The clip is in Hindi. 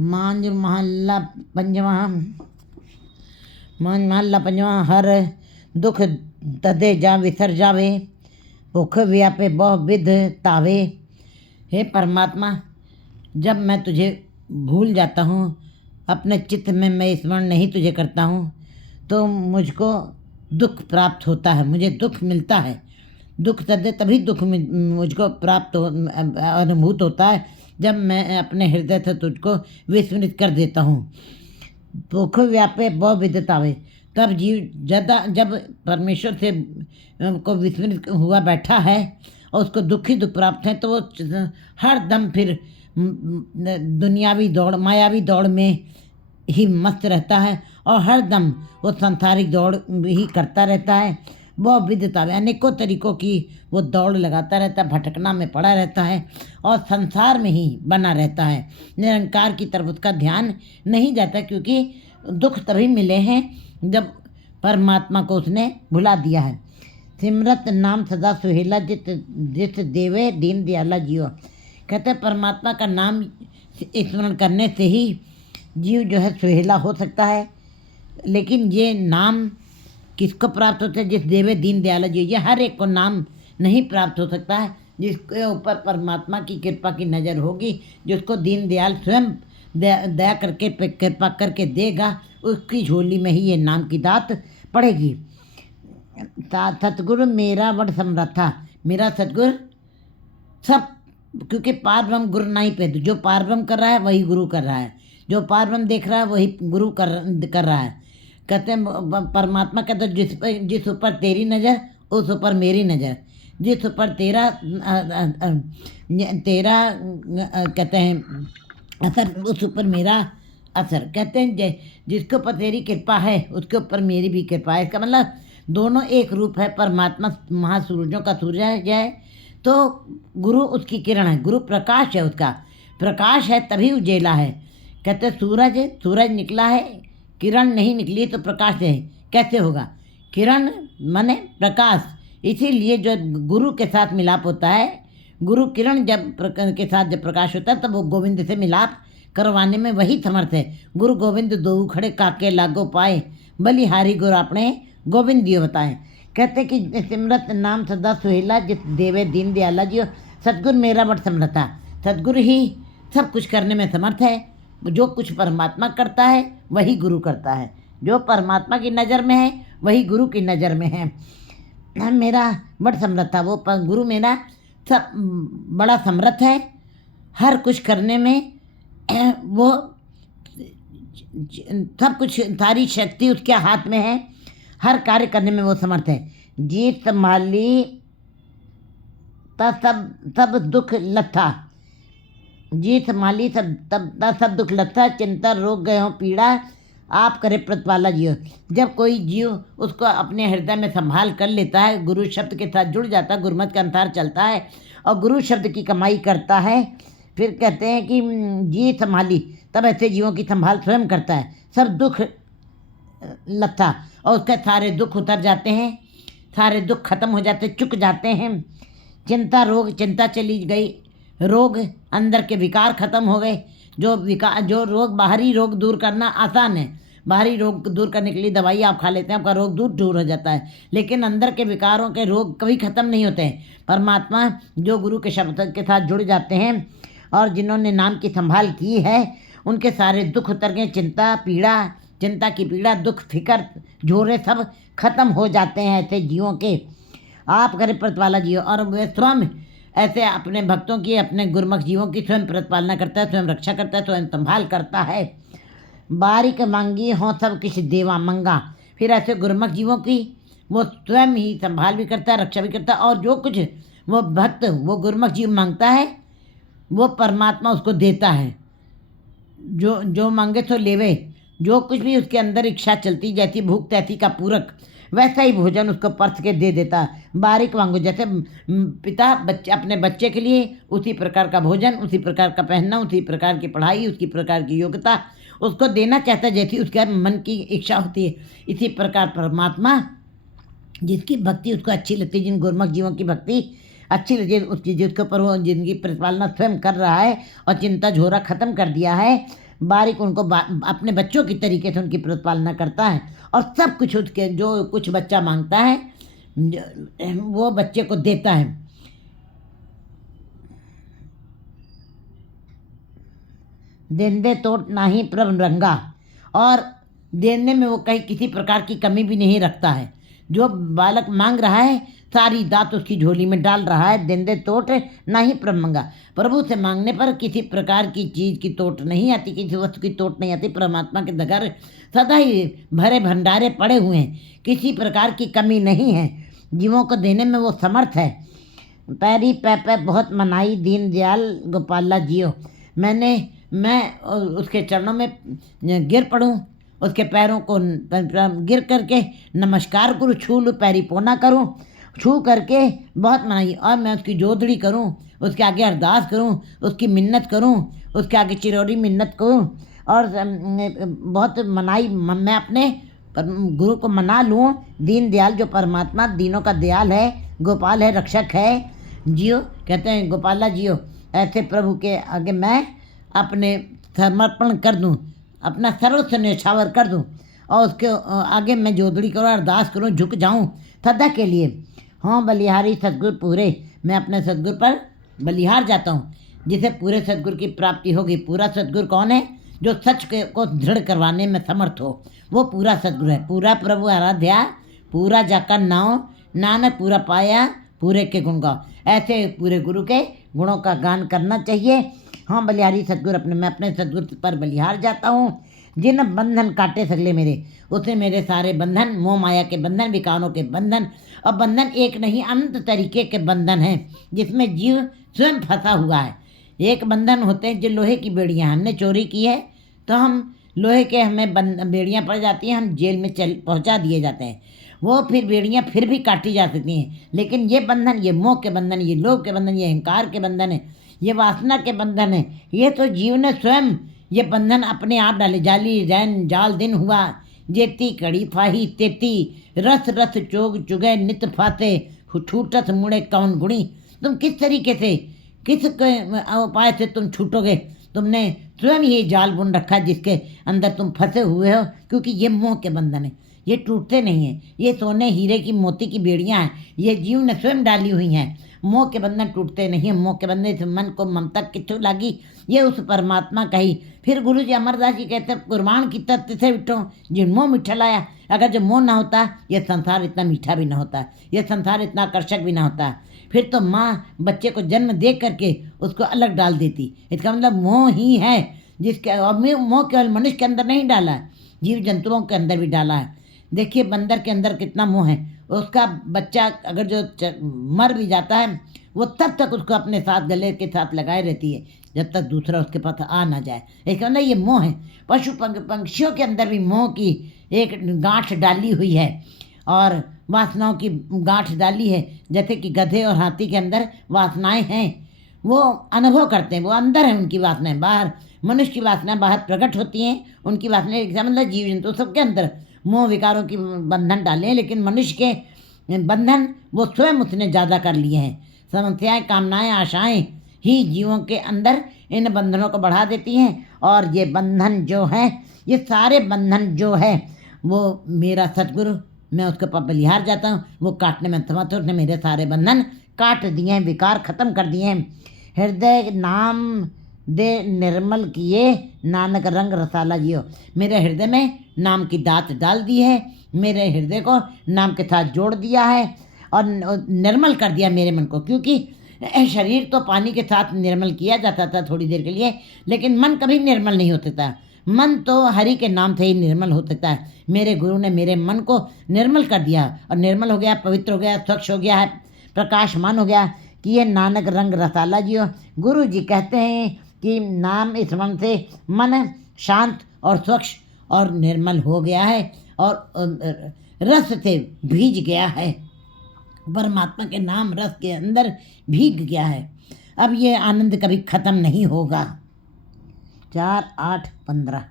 मांझ महल्ला पंजवा मांझ महल्ला पंजवा। हर दुख तदे जा विसर जावे, भुख व्यापे बहु विध तावे। हे परमात्मा, जब मैं तुझे भूल जाता हूँ, अपने चित्त में मैं स्मरण नहीं तुझे करता हूँ, तो मुझको दुख प्राप्त होता है, मुझे दुख मिलता है। दुख तदे तभी दुख मुझको प्राप्त अनुभूत होता है जब मैं अपने हृदय से तुझको विस्मृत कर देता हूँ। भूख व्यापे बहु विधतावे, तब जीव जब परमेश्वर से को विस्मृत हुआ बैठा है और उसको दुख ही दुख प्राप्त है, तो वो हर दम फिर दुनियावी दौड़, मायावी दौड़ में ही मस्त रहता है और हर दम वो सांसारिक दौड़ ही करता रहता है। वो विधता है, अनेकों तरीकों की वो दौड़ लगाता रहता है, भटकना में पड़ा रहता है और संसार में ही बना रहता है। निरंकार की तरफ उसका ध्यान नहीं जाता, क्योंकि दुख तभी मिले हैं जब परमात्मा को उसने भुला दिया है। सिमरत नाम सदा सुहेला, जिस देवे दीन दयाला जियो। कहते परमात्मा का नाम स्मरण करने से ही जीव जो है सुहेला हो सकता है। लेकिन ये नाम किसको प्राप्त होता है? जिस देवे दीन दयाला जी। ये हर एक को नाम नहीं प्राप्त हो सकता है। जिसके ऊपर परमात्मा की कृपा की नज़र होगी, जिसको दीन दयाल स्वयं दया करके कृपा करके देगा, उसकी झोली में ही ये नाम की दात पड़ेगी। सतगुरु मेरा वड समरथा, मेरा सतगुरु सब, क्योंकि पार ब्रह्म गुरु नहीं पे, जो पार ब्रह्म कर रहा है वही गुरु कर रहा है, जो पार ब्रह्म देख रहा है वही गुरु कर रहा है। कहते हैं परमात्मा कहते हैं जिस ऊपर तेरी नज़र उस ऊपर मेरी नज़र, जिस ऊपर तेरा कहते हैं असर उस ऊपर मेरा असर। कहते हैं जिसके ऊपर तेरी कृपा है उसके ऊपर मेरी भी कृपा है। इसका मतलब दोनों एक रूप है। परमात्मा महासूरजों का सूर्य है तो गुरु उसकी किरण है, गुरु प्रकाश है, उसका प्रकाश है तभी उजेला है। कहते सूरज निकला है, किरण नहीं निकली तो प्रकाश है, कैसे होगा? किरण माने प्रकाश। इसीलिए जो गुरु के साथ मिलाप होता है, गुरु किरण के साथ जब प्रकाश होता है तब वो गोविंद से मिलाप करवाने में वही समर्थ है। गुरु गोविंद दो खड़े काके लागो पाए, बलिहारी गुरु अपने गोविंद दियो बताए। कहते कि सिमरत नाम सदा सुहेला, जिस देवे दीन दयाला जियो। सतगुरु मेरा बट समरथा, सतगुरु ही सब कुछ करने में समर्थ है। जो कुछ परमात्मा करता है वही गुरु करता है, जो परमात्मा की नज़र में है वही गुरु की नज़र में है। मेरा बड़ समर्थ था, वो गुरु मेरा सब बड़ा समर्थ है, हर कुछ करने में वो सब कुछ, सारी शक्ति उसके हाथ में है, हर कार्य करने में वो समर्थ है। जीत संभाली सब दुख लथा, जीत संभाली सब दुख लथा, चिंता रोग गए हो पीड़ा, आप करे प्रतिपाला जियो। जब कोई जीव उसको अपने हृदय में संभाल कर लेता है, गुरु शब्द के साथ जुड़ जाता है, गुरुमत के अनुसार चलता है और गुरु शब्द की कमाई करता है, फिर कहते हैं कि जीत संभाली, तब ऐसे जीवों की संभाल स्वयं करता है। सब दुख लथा, और उसके सारे दुख उतर जाते हैं, सारे दुख खत्म हो जाते, चुक जाते हैं। चिंता रोग, चिंता चली गई, रोग अंदर के विकार खत्म हो गए। जो रोग, बाहरी रोग दूर करना आसान है, बाहरी रोग दूर करने के लिए दवाई आप खा लेते हैं, आपका रोग दूर हो जाता है, लेकिन अंदर के विकारों के रोग कभी खत्म नहीं होते हैं। परमात्मा जो गुरु के शब्द के साथ जुड़ जाते हैं और जिन्होंने नाम की संभाल की है, उनके सारे दुख उतर गए। चिंता की पीड़ा, दुख, फिकर, झोरे सब खत्म हो जाते हैं ऐसे जीवों के। आप करे प्रतिपाला जियो, और वे स्वयं ऐसे अपने भक्तों की, अपने गुरमुख जीवों की स्वयं प्रतिपालना करता है, स्वयं रक्षा करता है, स्वयं संभाल करता है। बारिक मांगी हो सब किस देवा मंगा, फिर ऐसे गुरमुख जीवों की वो स्वयं ही संभाल भी करता है, रक्षा भी करता है, और जो कुछ वो भक्त, वो गुरमुख जीव मांगता है वो परमात्मा उसको देता है। जो मांगे तो लेवे, जो कुछ भी उसके अंदर इच्छा चलती, जैसी भूख तैसी का पूरक, वैसा ही भोजन उसको परस के दे देता है। बारिक मांगो, जैसे पिता अपने बच्चे के लिए उसी प्रकार का भोजन, उसी प्रकार का पहनना, उसी प्रकार की पढ़ाई, उसी प्रकार की योग्यता उसको देना चाहता है, जैसी उसके मन की इच्छा होती है। इसी प्रकार परमात्मा जिसकी भक्ति उसको अच्छी लगती है, जिन गुरमुख जीवों की भक्ति अच्छी लगे उसकी, जिसके ऊपर वो जिंदगी परिपालना स्वयं कर रहा है और चिंता झोरा ख़त्म कर दिया है, बारीक उनको अपने बच्चों की तरीके से उनकी प्रतिपालना करता है और सब कुछ उसके जो कुछ बच्चा मांगता है वो बच्चे को देता है। देंदे तोट नाही प्रभ रंगा, और देने में वो कहीं किसी प्रकार की कमी भी नहीं रखता है। जो बालक मांग रहा है सारी दात उसकी झोली में डाल रहा है। देंदे तोट नाही प्रभ मंगा, प्रभु से मांगने पर किसी प्रकार की चीज़ की तोट नहीं आती, किसी वस्तु की तोट नहीं आती। परमात्मा के घर सदा ही भरे भंडारे पड़े हुए हैं, किसी प्रकार की कमी नहीं है, जीवों को देने में वो समर्थ है। पैरी पै बहुत मनाई दीन दयाल गोपाला जियो, मैं उसके चरणों में गिर पड़ूं, उसके पैरों को गिर करके नमस्कार करूँ, छू लूँ, पैरी पोना करूँ, छू करके बहुत मनाई, और मैं उसकी जोदड़ी करूँ, उसके आगे अरदास करूँ, उसकी मिन्नत करूँ, उसके आगे चिरौरी मिन्नत करूँ, और बहुत मनाई मैं अपने गुरु को मना लूँ। दीन दयाल जो परमात्मा दीनों का दयाल है, गोपाल है, रक्षक है, जियो कहते हैं गोपाला जियो, ऐसे प्रभु के आगे मैं अपने समर्पण कर दूं, अपना सर्वस्व न्यौछावर कर दूं और उसके आगे मैं जोदड़ी करूँ, अरदास करूँ, झुक जाऊं सदा के लिए। हाँ बलिहारी सतगुरु पूरे, मैं अपने सतगुरु पर बलिहार जाता हूँ, जिसे पूरे सतगुरु की प्राप्ति होगी। पूरा सतगुरु कौन है? जो सच को दृढ़ करवाने में समर्थ हो, वो पूरा सतगुरु है। पूरा प्रभु आराध्या, पूरा जाकर नाव, नानक पूरा पाया, पूरे के गुण गाओ। ऐसे पूरे गुरु के गुणों का गान करना चाहिए। हाँ बलिहारी सतगुरु, मैं अपने सतगुरु पर बलिहार जाता हूँ। जिन बंधन काटे सगले मेरे, उसने मेरे सारे बंधन, मोह माया के बंधन, विकारों के बंधन, और बंधन एक नहीं अनंत तरीके के बंधन हैं जिसमें जीव स्वयं फंसा हुआ है। एक बंधन होते हैं जो लोहे की बेड़ियाँ, हमने चोरी की है तो हम लोहे के हमें बेड़ियाँ पड़ जाती हैं, हम जेल में पहुँचा दिए जाते हैं। वो फिर बेड़ियाँ फिर भी काटी जा सकती हैं, लेकिन ये बंधन, ये मोह के बंधन, ये लोभ के बंधन, ये अहंकार के बंधन है, ये वासना के बंधन है, ये तो जीव ने स्वयं ये बंधन अपने आप डाले। जाली रैन जाल दिन हुआ, जेती कड़ी फाही तेती, रस रस चोग चुगे नित फाते, छूटत मुड़े कौन गुणी। तुम किस तरीके से, किस उपाय से तुम छूटोगे? तुमने स्वयं ये जाल बुन रखा जिसके अंदर तुम फंसे हुए हो, क्योंकि ये मोह के बंधन है, ये टूटते नहीं हैं। ये सोने हीरे की मोती की बेड़ियाँ हैं, ये जीव ने स्वयं डाली हुई हैं। मोह के बंधन टूटते नहीं हैं। मोह के बंधन से मन को ममता किथु लागी, ये उस परमात्मा कही। फिर गुरु जी अमरदास जी कहते हैं, कुर्बान की तत्व से बिठो जिन मोह मीठा लाया। अगर जो मोह ना होता, यह संसार इतना मीठा भी ना होता, यह संसार इतना आकर्षक भी ना होता। फिर तो माँ बच्चे को जन्म दे करके उसको अलग डाल देती। इसका मतलब मोह ही है जिसके, और मोह केवल मनुष्य के अंदर नहीं डाला है, जीव जंतुओं के अंदर भी डाला है। देखिए बंदर के अंदर कितना मोह है। उसका बच्चा अगर जो मर भी जाता है, वो तब तक उसको अपने साथ गले के साथ लगाए रहती है जब तक दूसरा उसके पास आ ना जाए। इसका मतलब ये मोह है। पशु पंक्षियों के अंदर भी मोह की एक गांठ डाली हुई है और वासनाओं की गांठ डाली है। जैसे कि गधे और हाथी के अंदर वासनाएं हैं, वो अनुभव करते हैं, वो अंदर है उनकी वासनाएं। बाहर मनुष्य की वासनाएं बाहर प्रकट होती हैं, उनकी वासनाएं, मतलब जीव जंतु सबके अंदर मोह विकारों की बंधन डाले हैं, लेकिन मनुष्य के बंधन वो स्वयं उसने ज़्यादा कर लिए हैं। समस्याएं, कामनाएं, आशाएं ही जीवों के अंदर इन बंधनों को बढ़ा देती हैं। और ये बंधन जो है, ये सारे बंधन जो है, वो मेरा सतगुरु, मैं उसके पास बलिहार जाता हूँ, वो काटने में समर्थ है। उसने मेरे सारे बंधन काट दिए हैं, विकार खत्म कर दिए हैं। हृदय नाम दे निर्मल किए, नानक रंग रसाला जियो। मेरे हृदय में नाम की दात डाल दी है, मेरे हृदय को नाम के साथ जोड़ दिया है और निर्मल कर दिया मेरे मन को। क्योंकि शरीर तो पानी के साथ निर्मल किया जाता था थोड़ी देर के लिए, लेकिन मन कभी निर्मल नहीं हो सकता। मन तो हरि के नाम से ही निर्मल हो सकता है। मेरे गुरु ने मेरे मन को निर्मल कर दिया, और निर्मल हो गया, पवित्र हो गया, स्वच्छ हो गया है, प्रकाशमान हो गया कि ये नानक रंग रसाला जियो। गुरु जी कहते हैं कि नाम स्मरण से मन शांत और स्वच्छ और निर्मल हो गया है और रस से भीग गया है। परमात्मा के नाम रस के अंदर भीग गया है। अब ये आनंद कभी खत्म नहीं होगा। 4, 8, 15